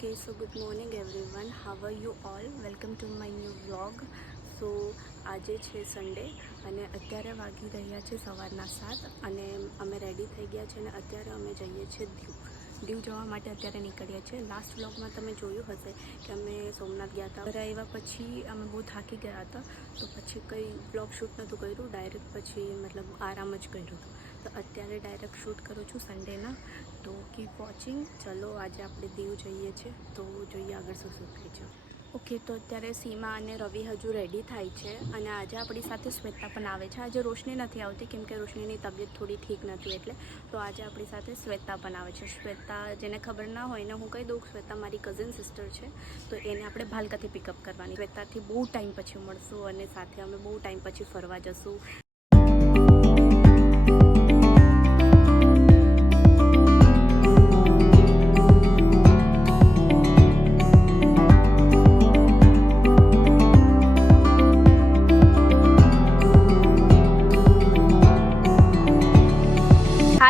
Okay, so good morning everyone. How are you all? Welcome to my new vlog. So આજે છે Sunday અને અત્યારે વાગી રહ્યા છે સવારના 7 અને અમે રેડી થઈ ગયા છે અને અત્યારે અમે જઈએ છીએ દીવ જવા માટે અત્યારે નીકળ્યા છે. લાસ્ટ વ્લોગમાં તમે જોયું હશે કે અમે સોમનાથ ગયા હતા. ઘરે આવ્યા પછી અમે બહુ થાકી ગયા હતા તો પછી કંઈ વ્લોગ શૂટ નહોતું કર્યું, ડાયરેક્ટ પછી મતલબ આરામ જ કર્યું હતું. તો અત્યારે ડાયરેક્ટ શૂટ કરું છું સન્ડેના. તો કીપ વોચિંગ. ચલો આજે આપણે દીવ જઈએ છીએ તો જોઈએ આગળ શું શું થાય છે. ઓકે, તો અત્યારે સીમા અને રવિ હજુ રેડી થાય છે અને આજે આપણી સાથે શ્વેતા પણ આવે છે. આજે રોશની નથી આવતી કેમ કે રોશનીની તબિયત થોડી ઠીક નથી એટલે. તો આજે આપણી સાથે શ્વેતા પણ આવે છે. શ્વેતા જેને ખબર ના હોય ને હું કહી દઉં, શ્વેતા મારી કઝિન સિસ્ટર છે. તો એને આપણે ભાલકાથી પિકઅપ કરવાની. શ્વેતાથી બહુ ટાઈમ પછી મળશું અને સાથે અમે બહુ ટાઈમ પછી ફરવા જશું.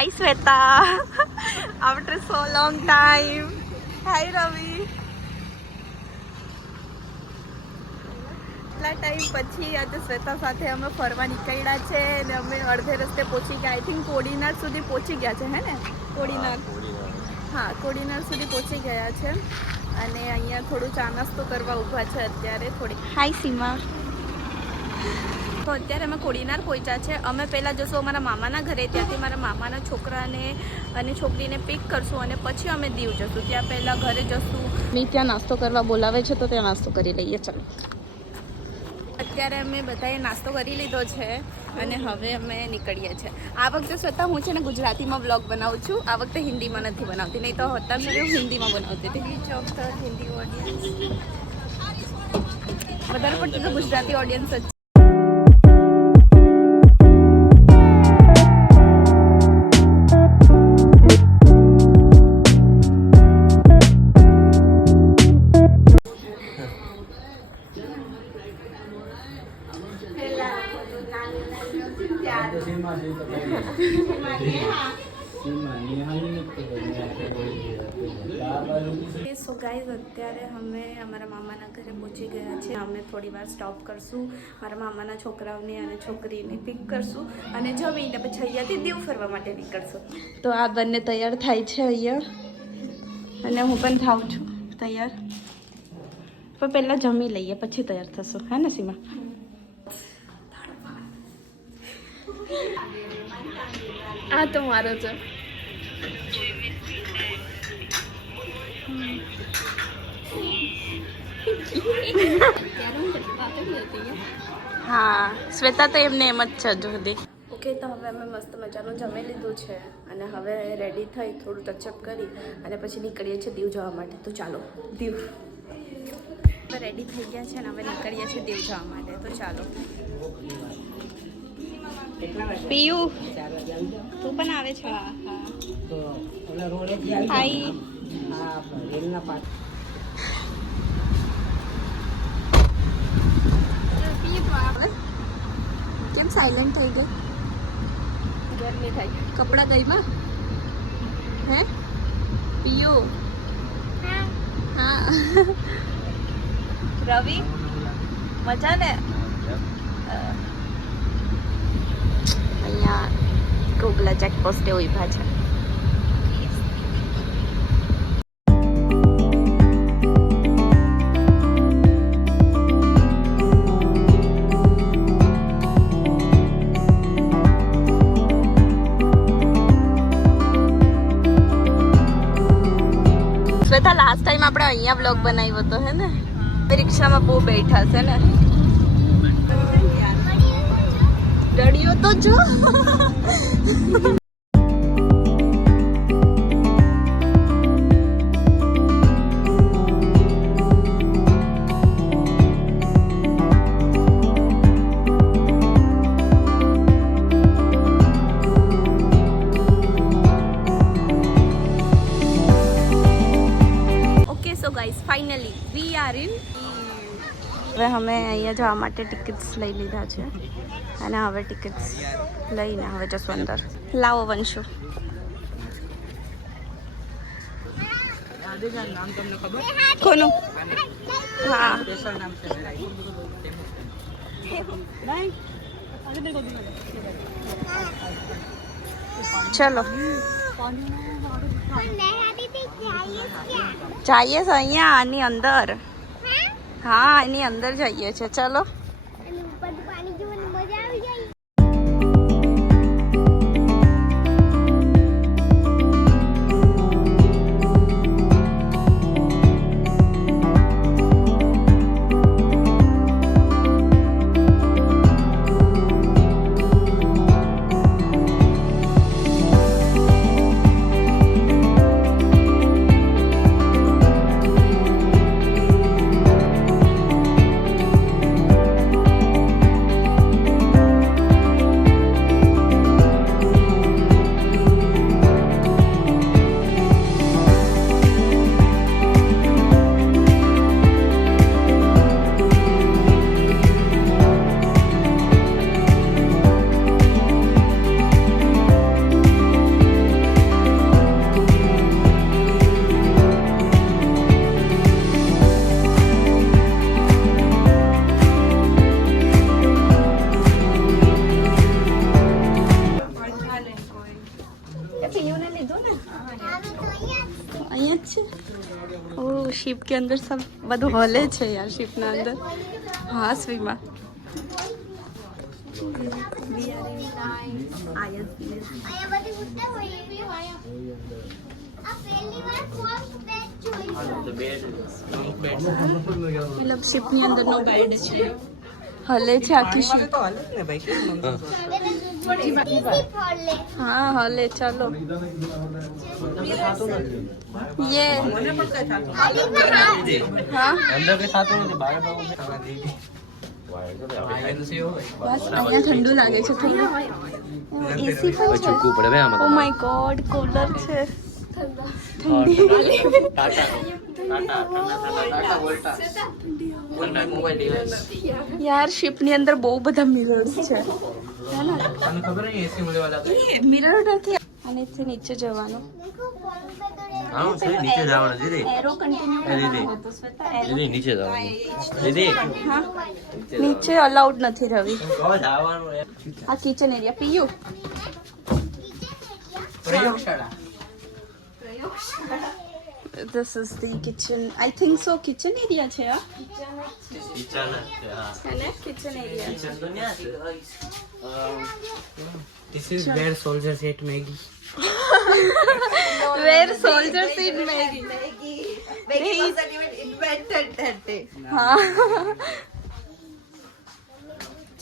Hi Sweta, after so long time. Hi Ravi. એટલા ટાઈમ પછી આજે શ્વેતા સાથે અમે ફરવા નીકળ્યા છે અને અમે અડધે રસ્તે પહોંચી ગયા. આઈ થિંક કોડીનાર સુધી પહોંચી ગયા છે, હે ને? હા, કોડીનાર સુધી પહોંચી ગયા છે અને અહીંયા થોડું ચા નાસ્તો કરવા ઊભા છે અત્યારે. થોડી હાય સીમા. તો અત્યારે અમે કોડીનાર પહોંચ્યા છે. અમે પહેલાં જશું અમારા મામાના ઘરે, ત્યાંથી મારા મામાના છોકરાને અને છોકરીને પિક કરશું અને પછી અમે દીવ જશું. ત્યાં પહેલાં ઘરે જશું. મેં ત્યાં નાસ્તો કરવા બોલાવે છે તો ત્યાં નાસ્તો કરી લઈએ. ચાલો, અત્યારે અમે બધાએ નાસ્તો કરી લીધો છે અને હવે અમે નીકળીએ છીએ. આ વખતે છતાં હું છે ને ગુજરાતીમાં બ્લોગ બનાવું છું. આ વખતે હિન્દીમાં નથી બનાવતી, નહીં તો હતા મેં હિન્દીમાં બનાવતી હતી. હિન્દી ઓડિયન્સ વધારે પડતું તો ગુજરાતી ઓડિયન્સ જ. સો ગાઈઝ, અત્યારે અમે અમારા મામાના ઘરે પહોંચી ગયા છે. અમે થોડી વાર સ્ટોપ કરશું, મારા મામાના છોકરાઓને અને છોકરીને પિક કરશું અને જમીને પછી અહીંયાથી દીવ ફરવા માટે નીકળશું. તો આ બંને તૈયાર થાય છે અહીંયા અને હું પણ થાઉં છું તૈયાર. પણ પહેલાં જમી લઈએ પછી તૈયાર થશું, હે ને સીમા? આ તો મારો છે. હા, શ્વેતા તો એમને એમ જ છે જો દે. ઓકે, તો હવે અમે મસ્ત મજાનું જમી લીધું છે અને હવે રેડી થઈ થોડું ટચઅપ કરી અને પછી નીકળીએ છીએ દીવ જવા માટે. તો ચાલો દીવ. હવે રેડી થઈ ગયા છે અને હવે નીકળીએ છીએ દીવ જવા માટે. તો ચાલો. પિયુ, તું પણ આવે છે? હાય. કેમ સાયલેન્ટ થઈ ગઈ? ગરમી થાય. કપડા ગઈમાં હે પિયુ? હા. રવિ, મજા ને? અહીંયા ગોગલા ચેકપોસ્ટે ઉભા છે. શ્વેતા, લાસ્ટ ટાઈમ આપણે અહીંયા બ્લોગ બનાવ્યો હતો, હે ને? રિક્ષામાં બહુ બેઠા છે ને. રડિયો તો જો. Okay, so guys, finally we are in. હવે અમે અહીંયા જવા માટે ટિકિટ્સ લઈ લીધા છે અને હવે ટિકિટ્સ લઈને હવે જશું અંદર. લાવો વંશુ. કોનું? હા ચલો જઈએ છે અહીંયા આની અંદર. હા એની અંદર જઈએ છે. ચલો शिप के अंदर सब બધું હલે છે યાર શિપ ના અંદર. હા સ્વીમા મતલબ શિપ ની અંદર નો બેડ છે. હલે છે આખી શિપ. हाँ हले चलो ये हाँ अंदर के साथ में बाहर बस અહીંયા ઠંડુ લાગે છે થોડું. એસી પણ છે. ઓ માય ગોડ કુલર છે. यार शिप ની અંદર બહુ બધા મિરર્સ છે. है ना તમને ખબર है एसी मिलने वाला था. ये मिरर નથી અને થી નીચે જવાનું. हां से नीचे જવાનું દીદી. એરો કન્ટિન્યુ કરવાનું તો શ્વેતા એરો દીદી નીચે જવાનું દીદી. હા નીચે અલાઉડ નથી રવિ. કહો જવાનું આ કિચન એરિયા પીયુ પ્રયોગશાળા. This is the kitchen. I think so kitchen area છે આ. કિચન છે ને kitchen area. કિચન તો ન્યા છે. This is where soldiers eat Maggie. Where soldiers eat Maggie. Maggie wasn't even invented that day. हाँ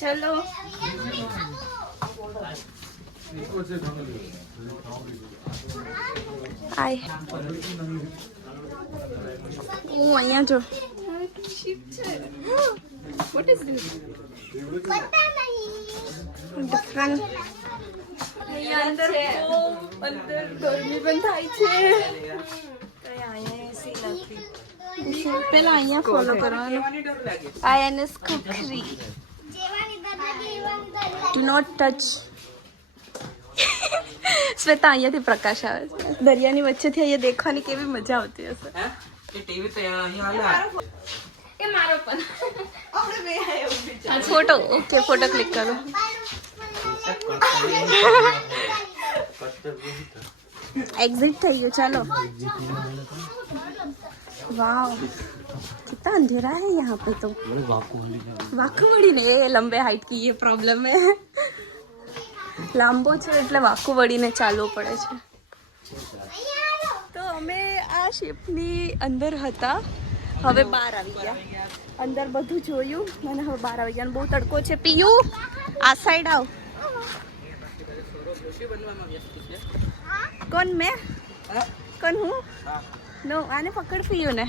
चलो आय ओ અહીંયા જો what is this पता नहीं. different અહીંયા અંદર બહુ અંદર ગરમી પણ થાય છે. કઈ અહીંયા એસી નથી. પેલા અહીંયા ફોલો કરવાનું. INS કુકરી જેવાની દાદાજી એવાની દાદાજી. Do not touch. શ્વેતા અહીંયાથી પ્રકાશ આવે છે. દરિયાની વચ્ચેથી અહીંયા દેખવાની કેવી મજા આવતી હશે. ये टीवी तो यहाँ हाल એ મારો પણ આપણે બે આયા ઉભી છે. ફોટો ઓકે ફોટો ક્લિક કરો. एग्जिट થઈ ગયો. ચાલો वाओ कितना अंधेरा है यहाँ पे. तो વાકુવડી ને એ લંબે હાઈટ की ये प्रॉब्लम है. લાંબો છે એટલે વાકુવડીને ચાલવું પડે છે. તો અમે આ શિપની અંદર હતા. હવે બહાર આવી ગયા. અંદર બધું જોયું અને હવે બહાર આવી ગયા. બહુ તડકો છે. પીયુ આ સાઈડ આવ. કોણ મેં કોણ હું નો આને પકડ પીયુ ને.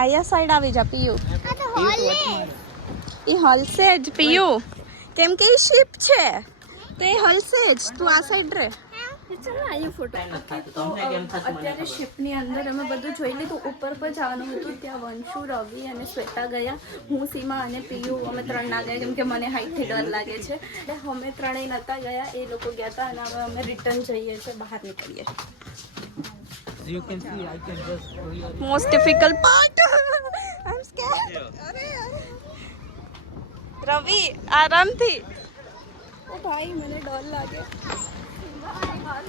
આયા સાઈડ આવી જા પીયુ. આ તો હોલ ને. એ હલશે જ પીયુ કેમ કે એ શિપ છે તો એ હલશે જ. તું આ સાઈડ રે. ચાલો આયો ફોટો. અત્યારે શિપની અંદર અમે બધું જોઈ લીધું. ઉપર પર જવાનું હતું. ત્યાં વંશુ રવિ અને શ્વેતા ગયા. હું સીમા અને પીયુ અમે ત્રણ ના ગયા કેમ કે મને હાઈટથી ડર લાગે છે. એટલે અમે ત્રણેય નહોતા ગયા. એ લોકો ગયા હતા અને હવે અમે રિટર્ન જઈએ છીએ. બહાર નીકળીએ. As you can see, I can just really most difficult part I M scared. રવિ આરામથી. ઓ ભાઈ મને ડર લાગે.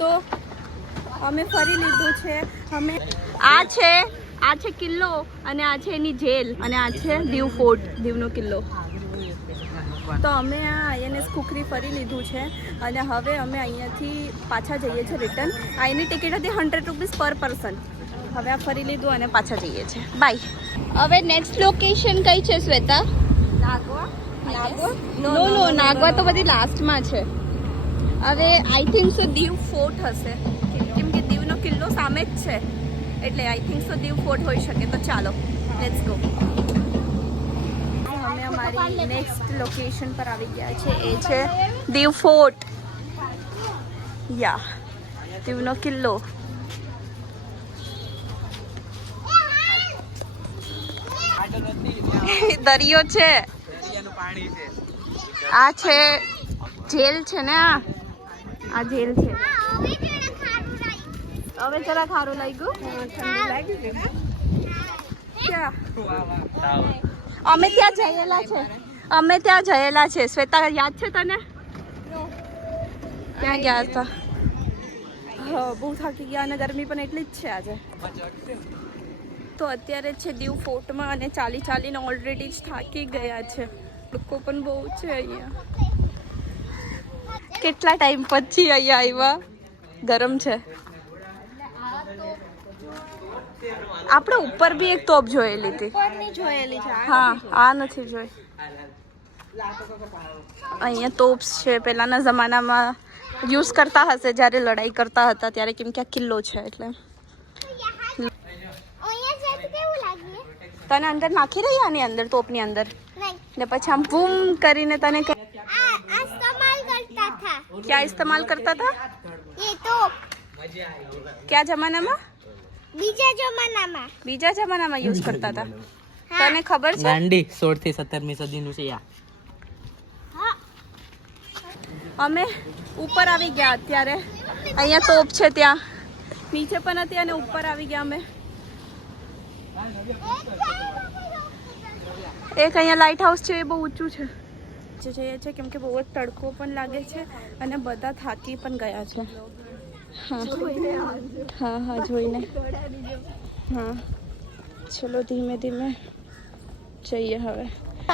તો અમે ફરી લીધું છે. અમે આ છે કિલ્લો અને આ છે એની જેલ અને આ છે દીવ ફોર્ટ, દીવનો કિલ્લો. તો અમે આ આઈએનએસ ખુખરી ફરી લીધું છે અને હવે અમે અહીંયાથી પાછા જઈએ છીએ રિટર્ન. આ એની ટિકિટ હતી 100 રૂપીસ પર પર્સન. હવે આ ફરી લીધું અને પાછા જઈએ છીએ. બાય. હવે નેક્સ્ટ લોકેશન કઈ છે શ્વેતા? નાગવા? નો નાગવા તો બધી લાસ્ટમાં છે. હવે I think so Diu fort હશે કેમ કે દીવનો કિલ્લો સામે જ છે એટલે I think so Diu fort હોઈ શકે. તો ચાલો લેટ્સ ગો. અમે અમારી નેક્સ્ટ લોકેશન પર આવી ગયા છે. એ છે દીવ ફોર્ટ. યા દીવનો કિલ્લો. દરિયો છે. દરિયાનું પાણી છે. આ છે જેલ છે ને. આ જેલ છે. હવે જરા ખારું લાગ્યું. અમે ત્યાં જયેલા છે. શ્વેતા યાદ છે તને? ત્યાં ગયા હતા. હા બહુ થાકી ગયા અને ગરમી પણ એટલી જ છે આજે. તો અત્યારે છે દીવ ફોર્ટમાં અને ચાલીને ઓલરેડી જ થાકી ગયા છે. લોકો પણ બહુ છે અહીંયા. કેટલા ટાઈમ પછી અહીંયા આવ્યા. ગરમ છે. આપણે ઉપર બી એક તોપ જોયેલી હતી. હા આ નથી જોઈ. અહીંયા તોપ્સ છે. પહેલાના જમાનામાં યુઝ કરતા હશે જ્યારે લડાઈ કરતા હતા ત્યારે કેમ કે આ કિલ્લો છે એટલે. તને અંદર નાખી રહી આની અંદર તોપની અંદર ને પછી આમ બૂમ કરીને તને क्या इस्तेमाल करता था ये तो क्या जमाना में? बीजा जमाना में यूज करता था. તને ખબર છે? ગાંડી 16 થી 17મી સદીનું છે યા. અમે ઉપર આવી ગયા અત્યારે. અહીંયા તોપ છે ત્યાં નીચે પણ હતી અને ઉપર આવી ગયા અમે. એક અહીંયા લાઇટ હાઉસ છે એ બહુ ઊંચું છે. જઈએ છે કેમ કે બહુ જ તડકો પણ લાગે છે અને બધા થાકી પણ ગયા છે. હા જોઈને. હા ચલો ધીમે જઈએ. હવે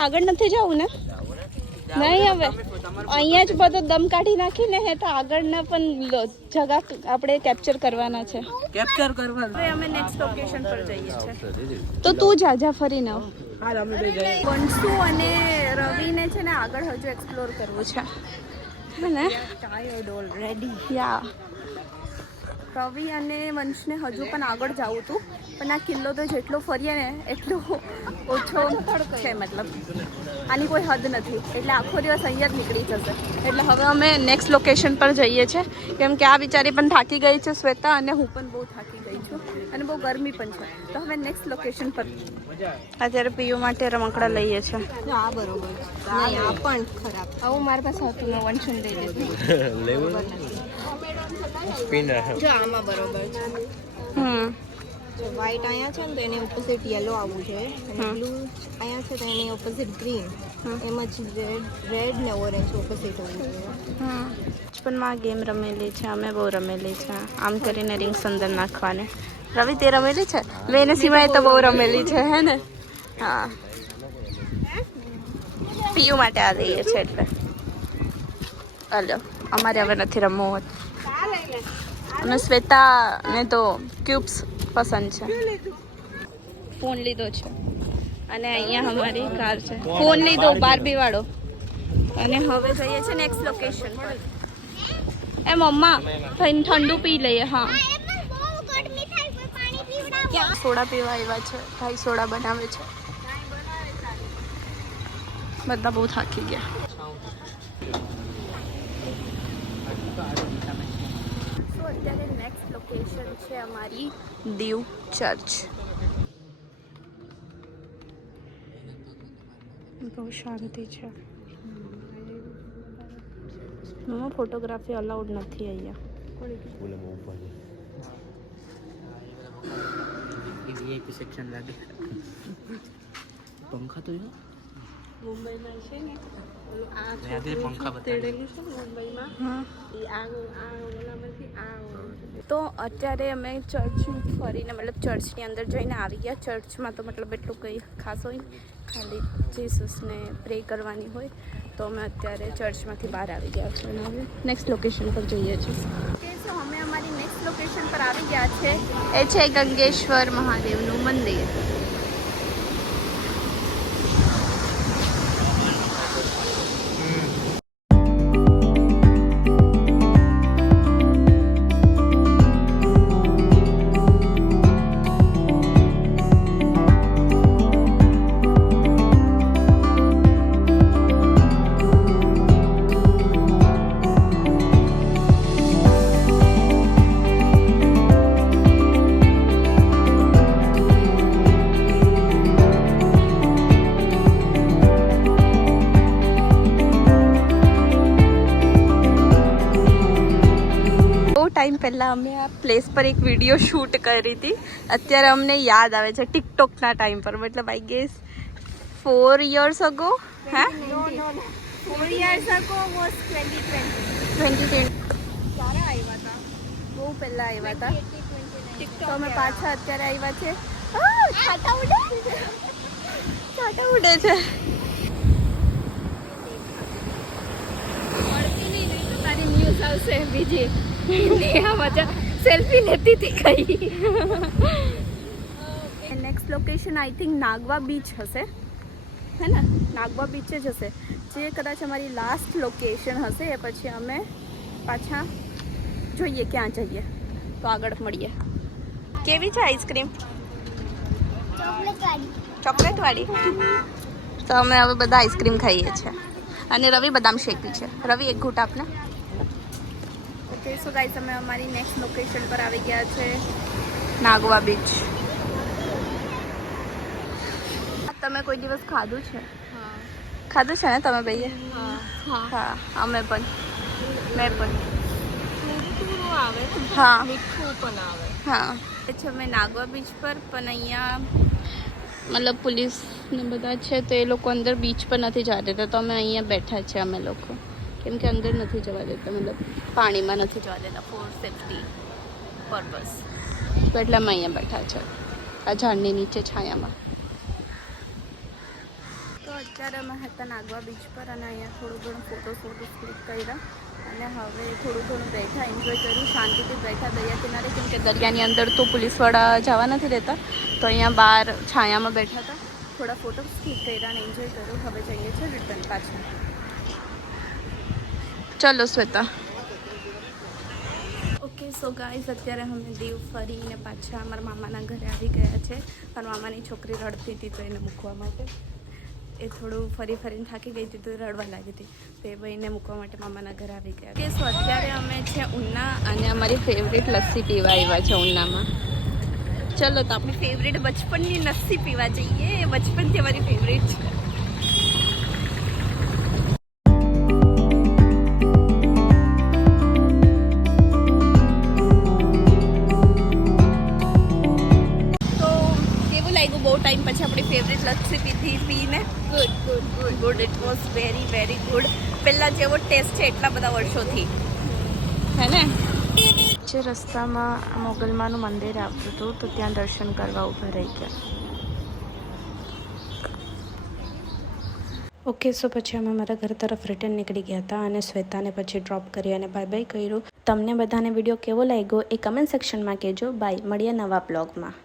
આગળ નથી જવું ને? નહીં હવે અહીંયા જ બધો દમ કાઢી નાખીને હે તો આગળના પણ જગા આપણે કેપ્ચર કરવાના છે. હવે અમે નેક્સ્ટ લોકેશન પર જઈએ છીએ. તો તું જા ફરીને આવ. વંશુ અને રવિને છે ને આગળ હજુ એક્સપ્લોર કરવું છે હે ને? Tired already. યા રવિ અને વંશને હજુ પણ આગળ જવું હતું પણ આ કિલ્લો તો જેટલો ફરીએ ને એટલો ઓછો છે. મતલબ આની કોઈ હદ નથી એટલે આખો દિવસ અહીંયા જ નીકળી જશે. એટલે હવે અમે નેક્સ્ટ લોકેશન પર જઈએ છીએ કેમ કે આ બિચારી પણ થાકી ગઈ છે શ્વેતા અને હું પણ બહુ થાકી ગઈ છું અને બહુ ગરમી પણ છે. તો હવે નેક્સ્ટ લોકેશન પર અત્યારે પીયુ માટે રમકડા લઈએ છીએ. હા બરોબર. નહીં આ પણ ખરાબ. આવું મારી પાસે હતું મેં વંશુને લઈ લીધું. જો આમાં બરોબર છે. જો વ્હાઈટ અહીંયા છે ને તો એની ઓપોઝિટ યલો આવવું જોઈએ અને બ્લુ અહીંયા છે તો એની ઓપોઝિટ ગ્રીન. એમ જ રેડ ને ઓરેન્જ ઓપોઝિટ હોવું જોઈએ. બચપનમાં ગેમ રમેલી છે અમે બહુ રમેલી છે. આમ કરીને રિંગ્સ અંદર નાખવાને. રવિ તે રમેલી છે? મેં એને સિવાય તો બહુ રમેલી છે હે ને? હા પીયુ માટે આ લઈએ છે એટલે. હલો અમારે હવે નથી રમવું હોત. અને શ્વેતાને તો ક્યુબ્સ પસંદ છે. ફોન લીધો છે અને અહીંયા અમારી કાર છે. ફોન લીધો બાર્બી વાળો અને હવે જઈએ છે નેક્સ્ટ લોકેશન પર. એ મમ્મા ઠંડુ પી લઈએ. હા સોડા પીવા આવ્યા છે. ભાઈ સોડા બનાવે છે. બધા બહુ થાકી ગયા. તો અત્યારે નેક્સ્ટ લોકેશન છે અમારી દીવ ચર્ચ. બહુ શાંતિ છે. ફોટોગ્રાફી અલાઉડ નથી અહીંયા. એ વીઆઈપી સેક્શન લાગે. પંખા તો જો મુંબઈમાં છે ને ઓલું આ યાદ છે પંખા બતાવી. તેડેલું છે ને મુંબઈમાં એ આ ઓલામાંથી આ તો અત્યારે અમે ચર્ચ ફરીને મતલબ ચર્ચની અંદર જઈને આવી ગયા. ચર્ચમાં તો મતલબ એટલું કંઈ ખાસ હોય ખાલી જીસસને પ્રે કરવાની હોય. તો અમે અત્યારે ચર્ચમાંથી બહાર આવી ગયા છે અને હવે નેક્સ્ટ લોકેશન પર જઈએ છીએ. ઓકે સો અમે અમારી નેક્સ્ટ લોકેશન પર આવી ગયા છે. એ છે ગંગેશ્વર મહાદેવનું મંદિર. ટાઈમ પહેલાં અમે આ પ્લેસ પર એક વિડીયો શૂટ કરી હતી. અત્યારે અમને યાદ આવે છે ટિકટોકના ટાઈમ પર મતલબ આઈ ગેસ 4 years ago. હે 4 years ago was 2020. ક્યારે આવ્યા હતા? બહુ પહેલાં આવ્યા હતા. તો અમે પાછા અત્યારે આવ્યા છે. છાટા ઉડે છે. તારી ન્યૂઝ આવશે બીજી. સેલ્ફી લેતી હતી કઈ. Next location I think Nagoa beach હશે, હે ને? નાગવા બીચ જ હશે જે કદાચ અમારી લાસ્ટ લોકેશન હશે. એ પછી અમે પાછા જોઈએ ક્યાં જઈએ. તો આગળ મળીએ. કેવી છે આઈસ્ક્રીમ? ચોકલેટ વાળી. તો અમે હવે બધા આઈસ્ક્રીમ ખાઈએ છીએ અને રવિ બદામ શેક પી છે. રવિ એક ઘૂંટ આપને. ઓકે સો ગાઈસ અમે અમારી નેક્સ્ટ લોકેશન પર આવી ગયા છે, નાગવા બીચ. તમે કોઈ દિવસ ખાધું છે? ખાધું છે ને તમે ભાઈએ? હા અમે પણ. મેં પણ. હા મીઠું પણ આવે. હા એ છે અમે નાગવા બીચ પર. પણ અહીંયા મતલબ પોલીસને બધા છે તો એ લોકો અંદર બીચ પર નથી જવા દેતા. તો અમે અહીંયા બેઠા છે અમે લોકો, કેમ કે અંદર નથી જવા દેતા, મતલબ પાણીમાં નથી જવા દેતા ફોર સેફ્ટી પર્પઝ. તો એટલે અમે અહીંયા બેઠા છે આ ઝાડની નીચે છાયામાં. તો અત્યારે અમે હતા નાગવા બીચ પર અને અહીંયા થોડું ઘણું ફોટોસ ક્લિક કર્યા અને હવે થોડું ઘણું બેઠા, એન્જોય કર્યું, શાંતિથી બેઠા દરિયા કિનારે. કેમ કે દરિયાની અંદર તો પોલીસવાળા જવા નથી દેતા. તો અહીંયા બહાર છાયામાં બેઠા હતા, થોડા ફોટોસ ક્લિક કર્યા અને એન્જોય કર્યું. હવે જઈએ છીએ રિટર્ન પાછા. ચલો શ્વેતા. ઓકે સો ગાઈઝ અત્યારે અમે દીવ ફરીને પાછા અમારા મામાના ઘરે આવી ગયા છે. મારા મામાની છોકરી રડતી હતી તો એને મૂકવા માટે એ થોડું ફરીને થાકી ગઈ હતી તો રડવા લાગી હતી. તો એ ભાઈને મૂકવા માટે મામાના ઘરે આવી ગયા. ઓકે સો અત્યારે અમે છે ઉના અને અમારી ફેવરેટ લસ્સી પીવા આવ્યા છે ઉનામાં. ચલો તો આપણી ફેવરેટ બચપનની લસ્સી પીવા જઈએ. બચપનથી અમારી ફેવરેટ છે. બહુ ટાઈમ પછી આપણી ફેવરેટ લસ્સી પીને. Good it was very very good. પહેલાં જેવો ટેસ્ટ છે એટલા બધા વર્ષોથી, હે ને? જે રસ્તામાં મોગલમાનું મંદિર આવતું હતું તો ત્યાં દર્શન કરવા ઊભા રહી ગયા. ઓકે સો પછી અમે મારા ઘર તરફ રિટર્ન નીકળી ગયા હતા અને શ્વેતાને પછી ડ્રોપ કરી અને બાય બાય કર્યું. તમને બધાને વિડીયો કેવો લાગ્યો એ કમેન્ટ સેક્શનમાં કહેજો. બાય, મળીએ નવા બ્લોગમાં.